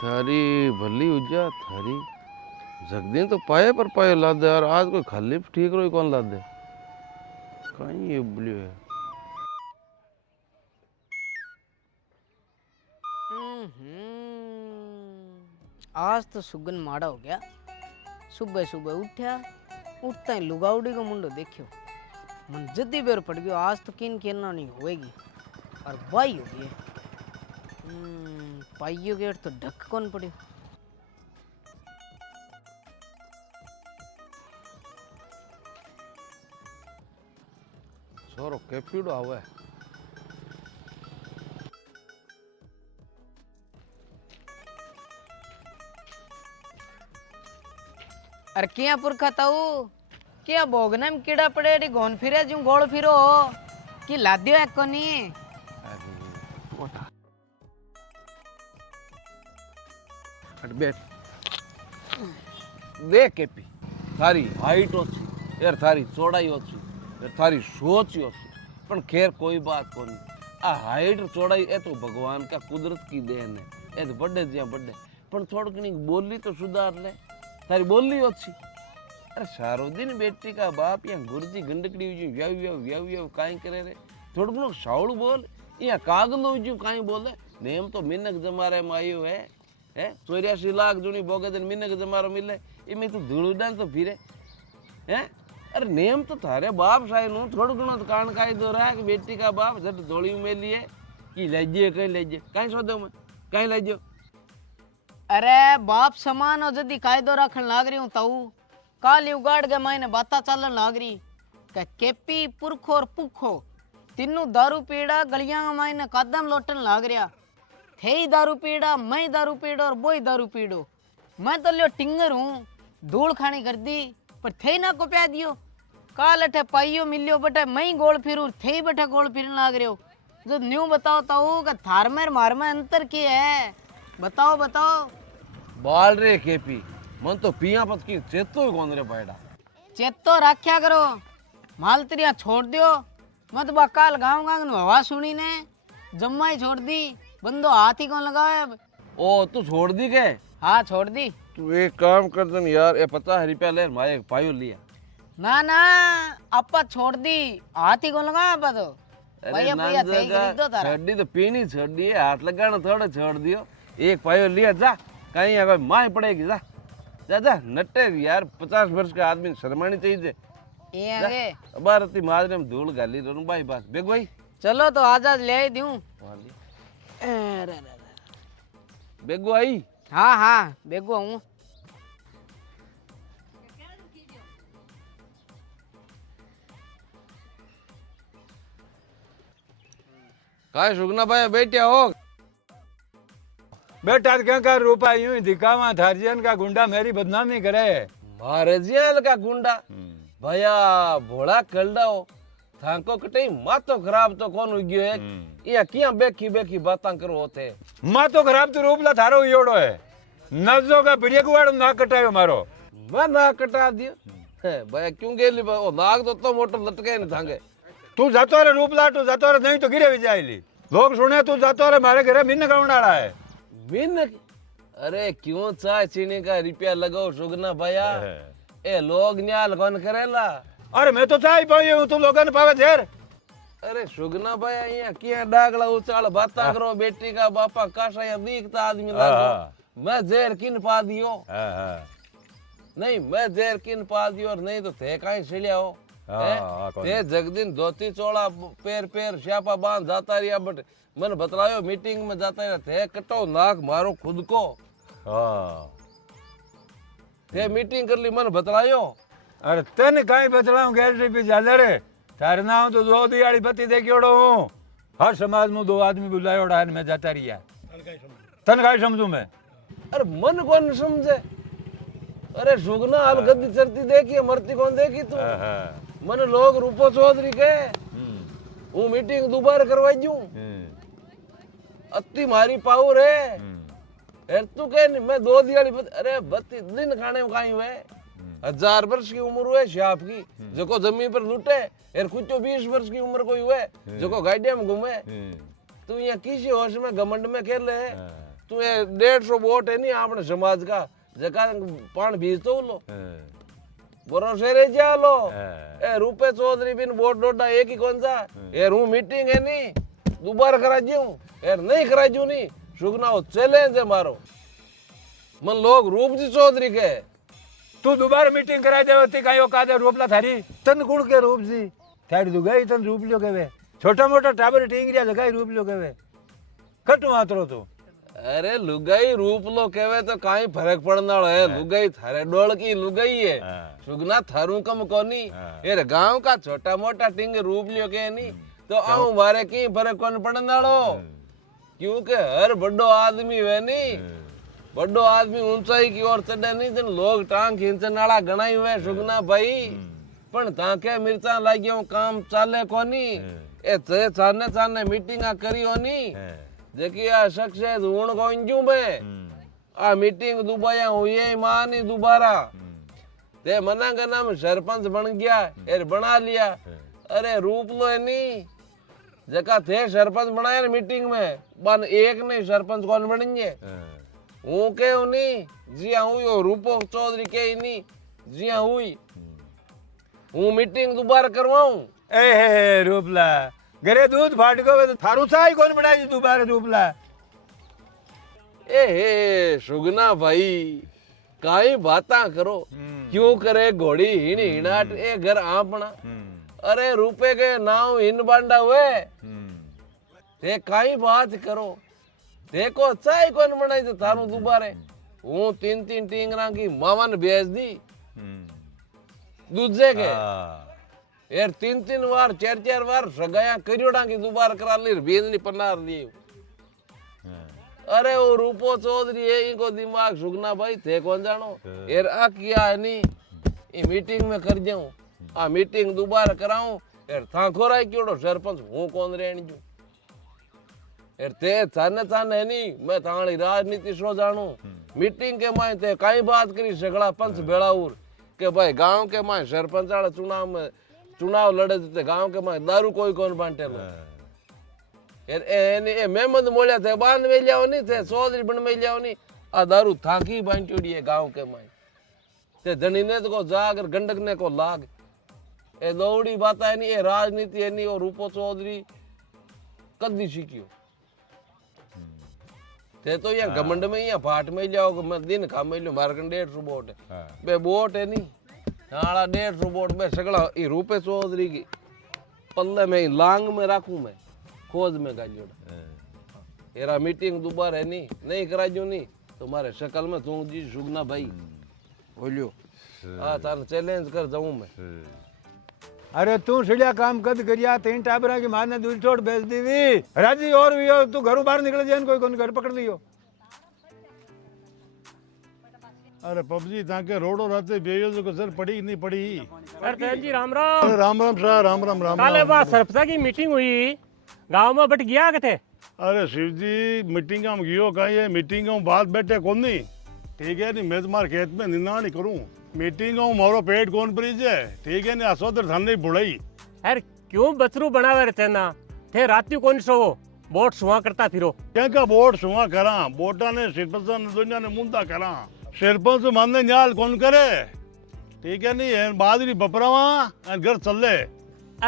थारी भली उजा थारी जगदीन तो पाए पर पाए लादे यार आज कोई खाली ठीक रोई कौन लादे कहीं ये बोलियो है। आज तो सुगन माड़ा हो गया। सुबह सुबह उठा उठता ही लुगावड़ी को मुंडो देखियो मन जद्दी बेर पड़ गयो। आज तो किन कहना नहीं होएगी और बाई हो गई। पाइयो गेट तो ढक कौन पड़ियो। छोरो कैपीडो आवे अरे क्या पुरखा ताऊ क्या भोगना में कीड़ा पड़े री घोन फिरे जू गोल फिरो कि लादियो है कोनी। अरे मोटा हट बैठ देख केपी थारी हाइट अच्छी यार थारी चौड़ाई अच्छी यार थारी सोच अच्छी पण खैर कोई बात कोनी आ हाइट चौड़ाई ए तो भगवान का कुदरत की देन है ए तो बड़े ज्या बड़े पण थोड़ी कनी बोली तो सुधार ले थारी बोली अच्छी। अरे सारो दिन बेटी का बाप यहाँ गुरजी गंडकड़ी व्याव व्याव व्याव व्याव काई करे रे थोड़ा घणो सावड़ बोल यहाँ कागलो जो काई बोले नेम तो मिनक जमारे में आयो है 84 लाख जूनी बोगे दिन मिनक जमारो मिले इमे तू धूलडान तो फिरे हैं। अरे नेम तो थारे बाप साई नु थोड़ा घणो तो कान काई दो रहा कि बेटी का बाप जट धोली में लिए की लेजे कई लेजे काई सोदो में काई लेजो। अरे बाप समान हो जदी कायदो रखन लाग रही हूं ताऊ काली उगाड़ के मायने बाता चलन लाग रही के केपी पुरखो और पुखो तीनों दारू पीड़ा गलियां के मायने कदम लोटन लाग रहा थे ही दारू पीड़ा मैं दारू पीड़ो और बोई दारू पीड़ो। मैं तो लियो टिंगर हूँ धूल खानी कर दी पर थे ना को प्या दियो काल अठे पाइयो मिलियो बटे मैं गोल फिरू थे ही बटे गोल फिरन लाग रहे हो। जो न्यू बताओ ताऊ का थार में मार में अंतर क्या है बताओ बताओ। बाल रे केपी मन तो पिया पत की चेतो ही कौन रे पायड़ा चेतो रख्या करो माल तिरिया छोड़ दियो मत बकाल गाँव गाँव नु हवा सुनी ने जम्मा ही छोड़ दी बंदो हाथ ही कौन लगावे। ओ तू छोड़ दी के हाँ छोड़ दी। तू एक काम कर दन यार ये 50 रुपया ले मारे पायो लिया ना ना अपा छोड़ दी हाथ ही कौन लगावे अपा तो अरे भैया थे खरीदो तारा छड़ी तो पीनी छड़ी है हाथ लगाना थोड़ा छोड़ दियो एक पायो लिया जा कहीं अगर माय पड़ेगी जा जा जा नट्टे यार 50 वर्ष का आदमी शर्मानी चाहिए ये आगे अबारती माजरे में धूल गाली रोन भाई बस बेग भाई चलो तो आज ले दूं बेगो आई हाँ हाँ बेगो हूँ। काय सुगना भाई बैठा हो बेटा क्या कर रूपा यूं ही दिखावा थारजियन का गुंडा मेरी बदनामी करे मारे जेल का गुंडा भैया भोला कलडा हो थाको कटई मातो खराब तो कौन उग्यो है या किया बेखी बेखी बातां करो होते मां तो खराब तो रूपला थारो योड़ो है नजो का पिड़िया कुवाड़ो ना कटायो मारो मैं ना कटा दियो भैया क्यों गेली ओ नाग तो मोटो लटके न थांगे तू जातो रे रूपला तू जातो रे नहीं तो गिरे भी जाइली लोग सुने तू जातो रे मारे घरे मिन्न गावड़ाड़ा है मिन अरे क्यों चाय चीनी का रुपया लगाओ सुगना भैया ए लोग न्याल कौन करेला। अरे मैं तो चाय पाई हूं तू लोगन ने पावे झेर अरे सुगना भैया यहाँ किया डागला उचाल बाता करो बेटी का बापा काशा या दिखता आदमी लागो मैं जेर किन पा दियो नहीं मैं जेर किन पा दियो और नहीं तो थे कहीं छिड़िया हो ते जगदीन धोती चोला पैर पैर श्यापा बांध जाता रिया बट मन बतलायो मीटिंग में जाता रहा थे कटो नाक मारो खुद को थे मीटिंग कर ली मन बतलायो। अरे तन काई बतलाऊं गैलरी पे जाले रे थारे नाम तो दो दिहाड़ी बत्ती देखियोड़ो हूं हर समाज में दो आदमी बुलायोड़ा है मैं जाता रिया तन काई समझू मैं। अरे मन कौन समझे अरे सुगना हाल गद्दी चढ़ती देखी मरती कौन देखी तू मन लोग रूपो चौधरी के वो मीटिंग दोबारा करवाई जू अति मारी पावर है तू कह मैं 2 दिहाड़ी अरे 32 दिन खाने में कहीं हुए 1000 वर्ष की उम्र हुए श्याप की जो जमीन पर लूटे यार कुछ तो 20 वर्ष की उम्र कोई हुए जो गाड़िया में घूमे तू यहाँ किसी होश में घमंड में खेल रहे तू ये 150 वोट है नहीं आपने समाज का जका पान भेजतो लो भरोसे रह जा लो ए रूपे चौधरी बिन वोट डोडा एक ही कौन सा ए रू मीटिंग है नहीं दोबारा करा जूं ए नहीं करा जूं नहीं सुगना वो चैलेंज है मारो मन लोग रूप जी चौधरी के तू दोबारा मीटिंग करा देवती कायो कादे रूपला थारी तन गुण के रूप जी थारी दुगाई तन रूप लियो केवे छोटा मोटा टाबर टींगरिया जगाई रूप लियो केवे कटू आतरो तो अरे लुगाई रूप लो केवे तो काई फर्क पड़ना है लुगाई थारे डोल की लुगाई है सुगना थारू कम कोनी ये गांव का छोटा मोटा टिंग रूप लियो के नहीं तो आऊं मारे की फर्क कौन पड़ना क्योंकि हर बड़ो आदमी है नहीं बड़ो आदमी ऊंचाई की ओर चढ़े नहीं जन लोग टांग खींचने वाला घना ही हुए सुगना भाई पण ताके मिर्चा लागियो काम चाले कोनी ए ते चाने चाने मीटिंगा करी होनी जेकी आ शख्सियत हुण गोंजू में आ मीटिंग दुबाया हुई है मानी दोबारा ते मना का नाम सरपंच बन गया एर बना लिया अरे रूप लो नहीं जका थे सरपंच बनाया मीटिंग में बन एक नहीं सरपंच कौन बनेंगे हूँ के नहीं जी हाँ हुई और रूपो चौधरी के ही नहीं जी हाँ हुई हूँ मीटिंग दोबारा करवाऊं ए रूपला घरे दूध फाट गयो तो थारू चाय कौन बनाई दोबारा रूपला ए हे सुगना भाई काई बाता करो क्यों करे घोड़ी हिन हिनाट ए घर आपना अरे रुपए के नाव हिन बांडा हुए ते काई बात करो देखो चाय कौन बनाई तो थारू दोबारे हूँ 3-3 टींगरा की मावन भेज दी दूजे के यार 3-3 बार 4-4 बार सगाया करियोड़ा की दोबारा करा ली भेजनी पन्नार ली अरे वो रूपो चौधरी है इनको दिमाग सुगना भाई थे कौन जानो यार आ किया है नहीं ये मीटिंग में कर जाऊं आ मीटिंग दोबारा कराऊं यार था खोराई क्यों सरपंच हूँ कौन रहनी जो यार ते थाने थाने नहीं मैं थानी राजनीति सो जानू मीटिंग के माय ते कई बात करी सगड़ा पंच बेड़ाउर के भाई गांव के माय सरपंच वाले चुनाव लड़े थे गांव के माय दारू कोई कौन बांटे लो यार ए मेहमद मोलिया थे बांध में लियाओ नहीं थे चौधरी बन में लियाओ नहीं आ दारू थाकी बांटी है गांव के माय ते धनी ने तो जागर गंडक ने को लाग ए दौड़ी बात है नहीं ए राजनीति है नहीं और रूपो चौधरी कदी सीखियो ते तो यार घमंड में या फाट में जाओ मैं दिन खा में लो मारकन 150 वोट है बे वोट है नहीं नाला 150 वोट में सगड़ा ये रूपे चौधरी की पल्ले में लांग में राखूं मैं खोज में गालियोड़ा येरा मीटिंग दोबारा है नहीं कराजू नहीं तुम्हारे शक्ल में तू जी सुगना भाई बोलियो आ तान चैलेंज कर जाऊं मैं अरे तू सिड़िया काम कद करिया 3 टाबरा की मां ने दूर छोड़ भेज दीवी राजी और भी हो तू घरों बाहर निकल जाए कोई कोन घर पकड़ लियो अरे पबजी ताके रोडो रहते बेयो जो सर पड़ी कि नहीं पड़ी अरे तैन जी राम राम अरे राम राम शाह राम राम राम काले बात सरपंच की मीटिंग हुई गांव में बट गया के थे अरे शिव जी मीटिंग में गयो कहीं है मीटिंग में बात बैठे कौन नहीं ठीक है नहीं मैं तुम्हारे खेत में निंदा नहीं करूं मीटिंग में मारो पेट कौन परीज है ठीक है नहीं असोदर थाने बुढ़ाई अरे क्यों बचरू बनावे रहते ना थे रात कौन सो बोट सुहा करता फिरो क्या का बोट सुहा करा बोटा ने सरपंच ने दुनिया ने मुंदा करा सरपंच मानने न्याल कौन करे ठीक है नहीं बादरी बपरावा घर चल ले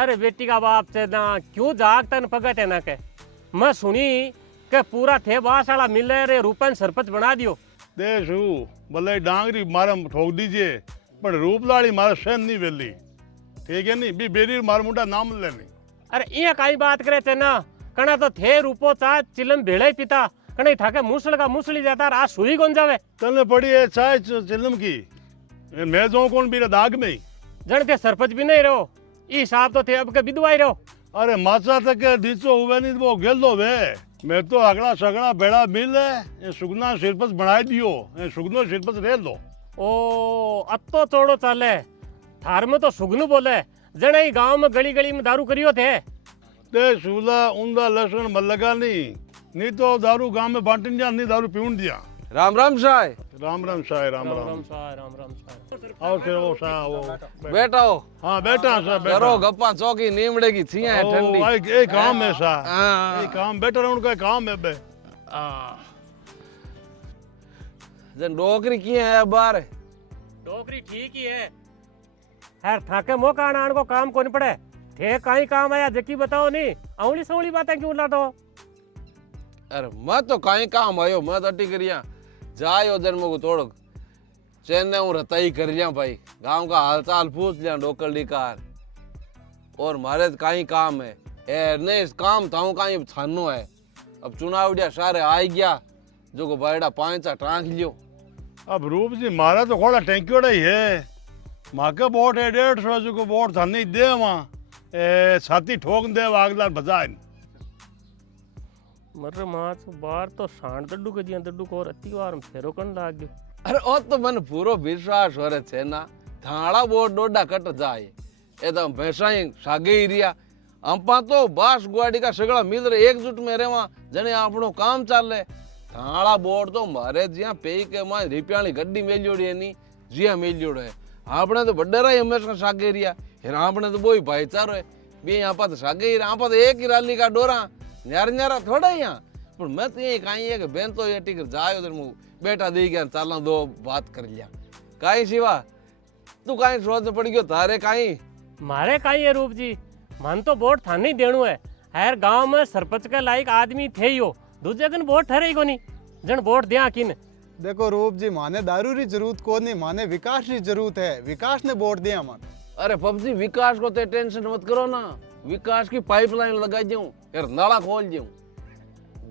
अरे बेटी का बाप से ना क्यों जागता न पगत है ना के मैं सुनी के पूरा थे बास वाला मिले रे रूपन सरपंच बना दियो देशू भले डांगरी मारे ठोक दीजिए पर रूपलाड़ी मारे सहन नहीं वेली ठीक है नहीं बी बेरी मार मुंडा नाम लेनी अरे ये काई बात करे थे ना कना तो थे रूपो चा चिलम भेड़े पिता कने थाके मुसल का मुसली जाता आ सुई कौन जावे तने पड़ी है चाय चिलम की मैं जो कौन भी दाग में जन के सरपंच भी नहीं रहो ई साहब तो थे अब के विधवाई रहो अरे माचा तक डीचो हुए नहीं वो गेल दो वे मैं तो अगला सगड़ा बेड़ा मिल है सुगना सिरपस बना दियो सुगनो सिरपस रेल दो ओ अब तो चौड़ो चाले थार में तो सुगनु बोले जने ही गांव में गली गली में दारू करियो थे ते सूला उंदा लहसुन मल्लगा नहीं तो दारू गांव में बांटन दिया नहीं दारू पीउन दिया राम राम शाह राम राम शाह राम राम राम आओ फिर वो शाह वो बैठा हो हाँ बैठा शाह बैठा करो गप्पा चौकी नीमड़े की छिया है ठंडी एक काम है शाह हाँ। एक काम बैठा रहने का काम है बे जन डोकरी किए है बार डोकरी ठीक ही है। यार थाके मौका आण को काम कोनी पड़े थे कहीं काम आया जकी बताओ नहीं अवली सवली बातें क्यों लाटो। अरे मैं तो कहीं काम आयो मैं तो अटी करिया जायो जन मको थोड़ो चेन्नई हूँ रताई कर लिया भाई गांव का हालचाल पूछ लिया डोकली कार और मारे तो कहीं काम है ए नहीं काम था कहीं थानो है। अब चुनाव दिया सारे आई गया जो को बायड़ा पांचा टांक लियो। अब रूप जी मारा तो खोड़ा टैंकियोड़ा ही है माँ के बोट है 150 जो को बोट था नहीं दे वहाँ छाती ठोक दे अगला बजाए मर मां तो बार तो सांड दड्डू के जिया दड्डू को और अति बार फेरो कन लाग गयो। अरे ओ तो मन पूरो विश्वास हो रे छे ना थाड़ा बोट डोडा कट जाए ए तो भैंसा ही सागे ही रिया अंपा तो बास गुआड़ी का सगड़ा मिल एकजुट में रेवा जने आपनो काम चाले थाड़ा बोट तो मारे जिया पे के मां रिपियाली गड्डी मेल्योड़ी एनी जिया मेल्योड़ो है आपने तो बड्डरा ही हमेशा सागे रिया फिर आपने तो बोई भाईचारो है बे यहाँ पर सागे ही यहाँ पर एक ही राली का डोरा न्यारा न्यारा थोड़ा यहाँ पर मैं तो यही कहीं है कि बेन तो ये टिकर जायो तो मु बेटा दे गया चाला दो बात कर लिया काई शिवा तू काई सोच पड़ गयो थारे काई मारे कहीं है रूप जी मन तो वोट था नहीं देणु है हर गांव में सरपंच के लायक आदमी थे ही हो दूसरे दिन वोट ठहरे ही कोनी जन वोट दिया किन। देखो रूप जी माने दारू री जरूरत को नहीं माने विकास री जरूरत है विकास ने वोट दिया मन। अरे पबजी विकास को तो टेंशन मत करो ना विकास की पाइपलाइन लगा दूं यार नाला खोल दूं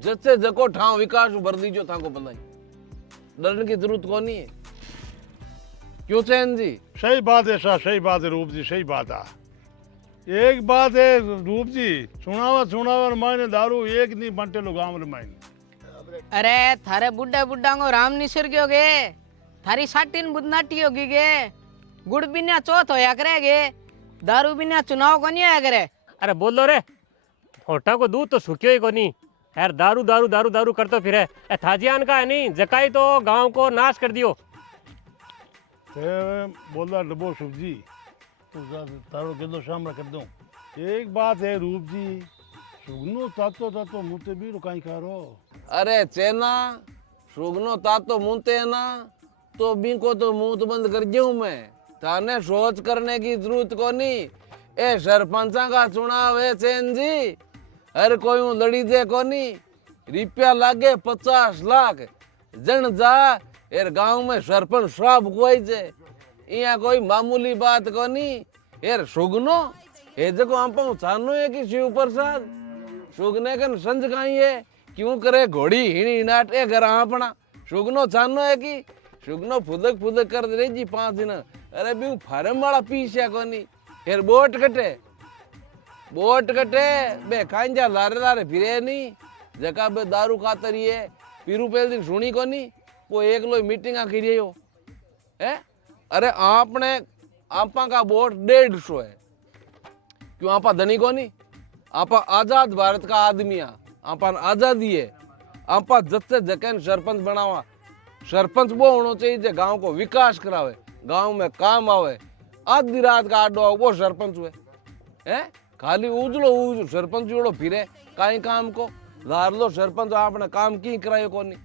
जैसे जको ठाव विकास भर दीजो था को बताई डरने की जरूरत को नहीं है क्यों चैन जी। सही बात है सर सही बात है रूप जी सही बात है। एक बात है रूप जी सुनावा सुनावा मायने दारू एक नहीं बंटे लो गांव में मायने। अरे थारे बुड्ढा बुड्ढा को राम निसर गयो गे थारी साटिन बुदनाटी होगी गे गुड़ बिना चौथ होया करेगे दारू बिना चुनाव को नहीं होया करे। अरे बोलो रे होटा को दूध तो सुखियो ही कोनी यार दारू दारू दारू दारू करतो फिरे थाजियान का है नहीं जकाई तो गांव को नाश कर दियो। बोला डबो सुख जी तो तारो किलो शाम कर दूं। एक बात है रूप जी सुगनो तातो तातो मुते भी रुकाई कारो। अरे चेना सुगनो तातो मुंते है ना तो बी को तो मुंह तो बंद कर दूं मैं थाने सोच करने की जरूरत को नहीं ए सरपंचा का चुनाव है चैन जी हर कोई लड़ी दे को नहीं रुपया लागे 50 लाख जन जा एर गांव में सरपंच सब कोई जे यहाँ कोई मामूली बात को नहीं एर सुगनो ये जको हम चाहनो है कि शिव प्रसाद सुगने कन संज कहीं है क्यों करे घोड़ी हिणी नाटे घर अपना सुगनो चाहनो है कि सुगनो फुदक फुदक कर दे जी 5 दिन अरे भी फार्म वाला पीसिया को नहीं फिर बोट कटे बे खांजा लारे लारे फिरे नहीं जका बे दारू खातर ये पीरू पेल दिन सुनी को नहीं वो एक लो मीटिंग करी हो है। अरे आपने आपा का वोट 150 है क्यों आपा धनी को नहीं आपा आजाद भारत का आदमी आपा आजादी है आपा जत्ते जकन सरपंच बनावा सरपंच वो होना चाहिए जो गांव को विकास करावे गांव में काम आवे आधी रात का आडो वो सरपंच हुए है खाली उजलो उज सरपंच जोड़ो फिरे काई काम को लार लो सरपंच आपने काम की करायो को नहीं।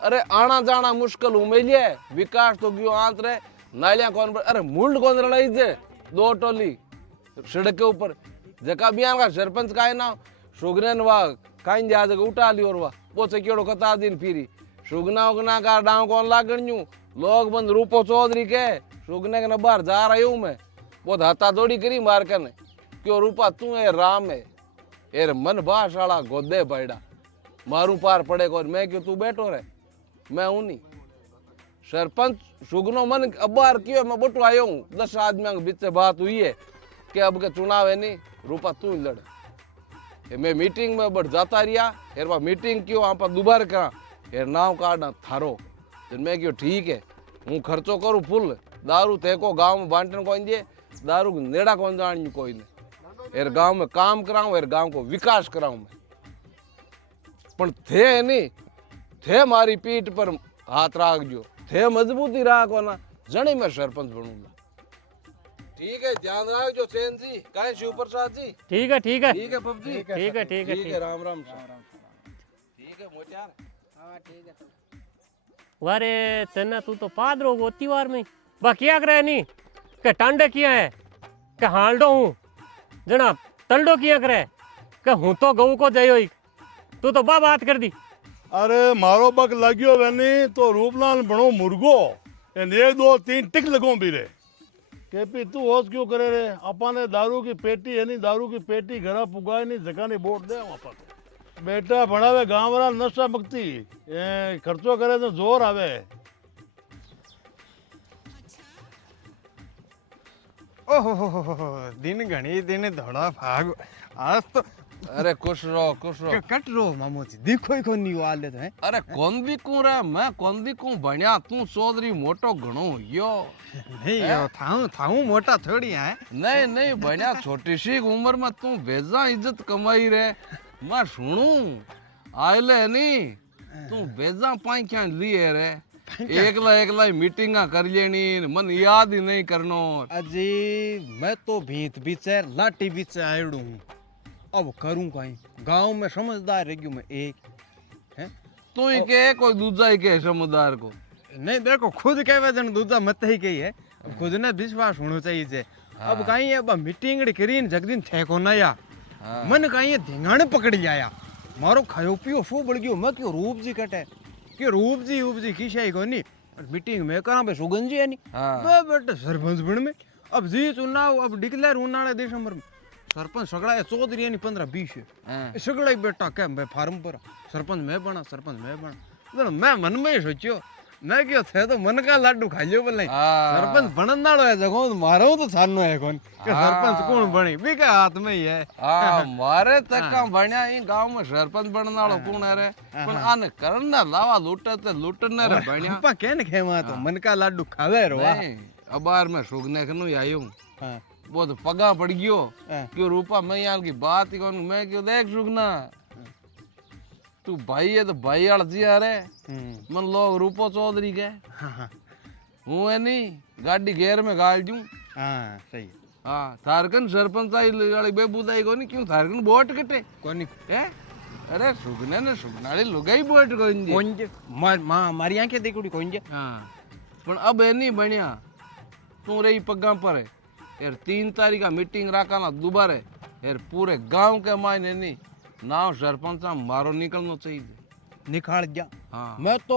अरे आना जाना मुश्किल उमेलिए विकास तो क्यों आंत रहे नालियां कौन अरे मुंड कौन रलाई जे 2 टोली सड़क के ऊपर जका बियान का सरपंच का है ना सुगनन वा काई जा जगह उठा ली और वा वो चकेड़ो कता दिन फिरी सुगना उगना का डांव कौन लागणियो लोग बंद रूपो चौधरी के सुगने के बाहर जा रहा हूं मैं वो हाथा दौड़ी करी मार कर क्यों रूपा तू है राम है एर मन बाशाला गोदे बैडा मारू पार पड़े को मैं क्यों तू बैठो रे मैं हूं नहीं सरपंच सुगनो मन अबार क्यों मैं बटू आयो हूँ 10 आदमियों के बीच से बात हुई है कि अब के चुनाव है नहीं रूपा तू ही लड़ मैं मीटिंग में बढ़ जाता रिया एर बा मीटिंग क्यों आप दोबारा करा एर नाव काटना थारो मैं क्यों ठीक है हूँ खर्चो करूँ फुल दारू थे को गाँव में बांटन कौन जे दारू नेड़ा कौन जान कोई नहीं एर गांव में काम कराऊं एर गांव को विकास कराऊं मैं पण थे नहीं थे मारी पीठ पर हाथ राख जो थे मजबूती राखो ना जने मैं सरपंच बनूंगा। ठीक है ध्यान रख जो चैन जी काहे शिव प्रसाद जी ठीक है ठीक है ठीक है पब जी ठीक है ठीक है ठीक है राम राम ठीक है मोटियार हाँ ठीक है। वारे चन्ना तू तो पादरो वो त्योहार में बा क्या करे नहीं के टांडे किया है के हालडो हूँ जना तलडो किया करे के हूँ तो गऊ को जयो ही तू तो बा बात कर दी अरे मारो बक लगियो वैनी तो रूपलाल बनो मुर्गो एन 1 2 3 टिक लगो भी रे केपी तू होश क्यों करे रे अपन ने दारू की पेटी है नहीं दारू की पेटी घरा पुगाए नहीं जगह नहीं वोट दे अपन बेटा बनावे गांव वाला नशा मुक्ति ए खर्चो करे तो जोर आवे ओहो दिन घनी दिन धड़ा भाग आज तो अरे खुश रहो खुश रहो। कट रो मामू जी देखो ही कोनी वाले तो है अरे कौन भी कूं रे मैं कौन भी कूं बण्या तू चौधरी मोटो घणो यो नहीं यो थाऊ मोटा थोड़ी है नहीं नहीं बण्या छोटी सी उम्र में तू बेजा इज्जत कमाई रे मैं सुनू आयले नहीं तू बेजा पाई क्या लिए रे एकला एकला मीटिंगा कर लेनी मन याद ही नहीं करनो। अजी मैं तो भीत बीचे लाठी बीचे आयडू हूँ अब करूँ कहीं गांव में समझदार रह गयू मैं एक है तू ही के कोई दूसरा ही के समुदाय को नहीं देखो खुद कहवे जन दूजा मत ही कही है अब खुद ने विश्वास होना चाहिए जे अब कहीं है अब मीटिंग करी जगदीन थे को नया मन कहीं धिंगाने पकड़ आया मारो खायो पियो शो बढ़ गयो मैं क्यों रूप जी कटे कि रूप जी की को नहीं मीटिंग में करा बे सुगन जी है नहीं बे बेटे सरपंच बन में अब जी चुनाव अब डिक्लेयर उन्नाले दिसंबर में सरपंच सगड़ा है चौधरी यानी 15-20 है सगड़ा ही बेटा क्या मैं फार्म पर सरपंच मैं बना मैं मन में ही सोचियो मैं क्यों थे तो मन का लाडू खा लियो बोले सरपंच बनन नालो है जगो मारो तो सानो है कौन कि सरपंच कौन बनी भी का हाथ में ही है हां मारे तक का बण्या ई गांव में सरपंच बनन वालो कौन है रे पण आने करना लावा लूटते लूटने रे बण्या पा केन खेमा तो मन का लाडू खावे रो नहीं अबार में सुगने खनु आयो हां वो तो पगा पड़ गयो क्यों रूपा मैं यार की बात ही कौन मैं क्यों देख सुगना तू भाई है तो भाई आल जी आ रे मन लोग रूपो चौधरी के हूँ है नहीं गाड़ी घेर में गाल दूं हां सही हाँ थारकन सरपंच आई वाली बेबूदाई को नहीं क्यों थारकन वोट कटे कोनी है अरे सुगने ने सुगनाली लुगाई वोट कोनी कौन जे मारी आंखें देखुड़ी कौन जे हाँ पण अब है नहीं बनिया तू रही पगा पर है यार 3 तारीख का मीटिंग रखा दोबारा यार पूरे गांव के मायने नहीं नाव सरपंच मारो निकलना चाहिए निकाल जा हाँ मैं तो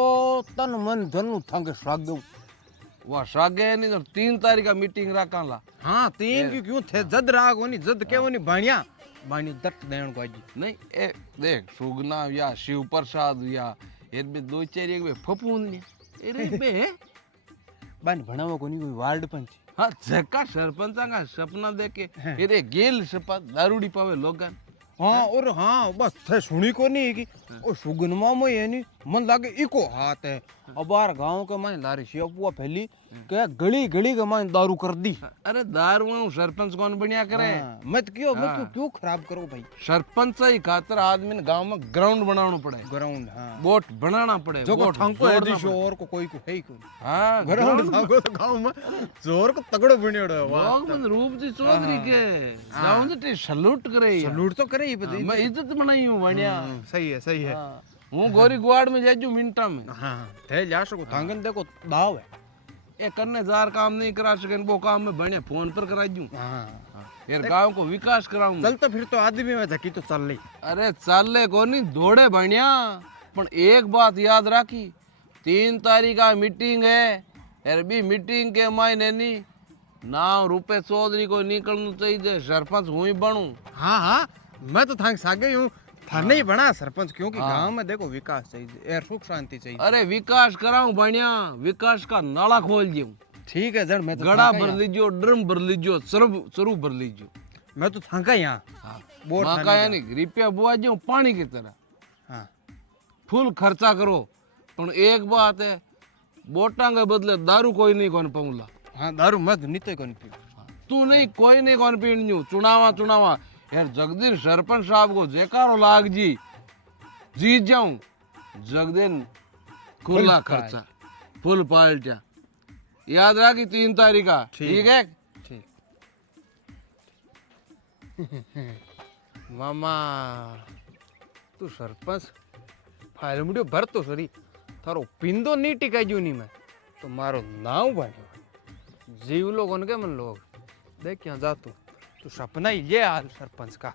तन मन धनु थंग सागू वह सागे नहीं तो 3 तारीख का मीटिंग रखा ला हाँ तीन क्यों थे जद राग होनी जद के होनी बाणिया दट देण को आज नहीं ए देख सुगना या शिव प्रसाद या ये भी 2-4 एक फपून ने अरे बे बान भणावा कोनी कोई वार्ड पंच हाँ जका सरपंचा का सपना देखे ये गेल सपा दारूडी पावे लोगन हाँ और हाँ बस थे सुनी को नहीं कि ओ सुगनमा में ये नहीं मन लागे इको हाथ है अबार गांव के मां लारी शिवपुआ फैली के गली गली के मां दारू कर दी अरे दारू सरपंच कौन बढ़िया करे मत क्यों खराब करो भाई सरपंच ही खातर आदमी ने गांव में ग्राउंड बनाना पड़े ग्राउंड हाँ बोट बनाना पड़े जो को बोट थांको है जोड़ना दिशो और को कोई को है ही कोई हाँ ग्राउंड थांको तो गांव में जोर को तगड़ो बनियोड़ो है वाह लोग मन रूप जी चौधरी के गांव से सलूट करे लूट तो करे ही पता मैं इज्जत बनाई हूँ बढ़िया सही है हूँ गोरी गुआड़ में जाजू मिनटा में हाँ थे जा सको थांगन देखो दाव है ये करने जार काम नहीं करा सके वो काम में बढ़िया फोन पर करा दूं हाँ यार गांव को विकास कराऊं चल तो फिर तो आदमी में धकी तो चल ली अरे चाले को नहीं दौड़े बढ़िया पर एक बात याद राखी 3 तारीख का मीटिंग है यार भी मीटिंग के मायने नहीं नाव रुपए चौधरी को निकलना चाहिए सरपंच हूँ ही बनूं हाँ मैं तो थांग सागे हूँ था नहीं बना सरपंच क्योंकि गांव में देखो विकास चाहिए यार सुख शांति चाहिए अरे विकास कराऊं बढ़िया विकास का नाला खोल दूं ठीक है जड़ मैं तो गड़ा भर लीजियो ड्रम भर लीजियो सरू भर लीजियो मैं तो थांका यहाँ बोर माँ का यानी रुपया बुआ जो पानी की तरह हाँ फुल खर्चा करो पर एक बात है बोटा के बदले दारू कोई नहीं कौन पाऊंगा हाँ दारू मैं तो नहीं कौन पी तू नहीं कोई नहीं कौन पीणू चुनावा यार जगदीन सरपंच साहब को जेकारो लाग जी जीत जाऊं जगदीन खुला खर्चा फुल पाल्टिया याद रखी 3 तारीख का ठीक है मामा तू सरपंच फाइल मुड़ियो भर तो सरी थारो पिंदो नहीं टिकाई जू नहीं मैं तो मारो नाव बने जीव लोग उनके मन लोग देख यहाँ जा तू सपना ही ये हाल सरपंच का।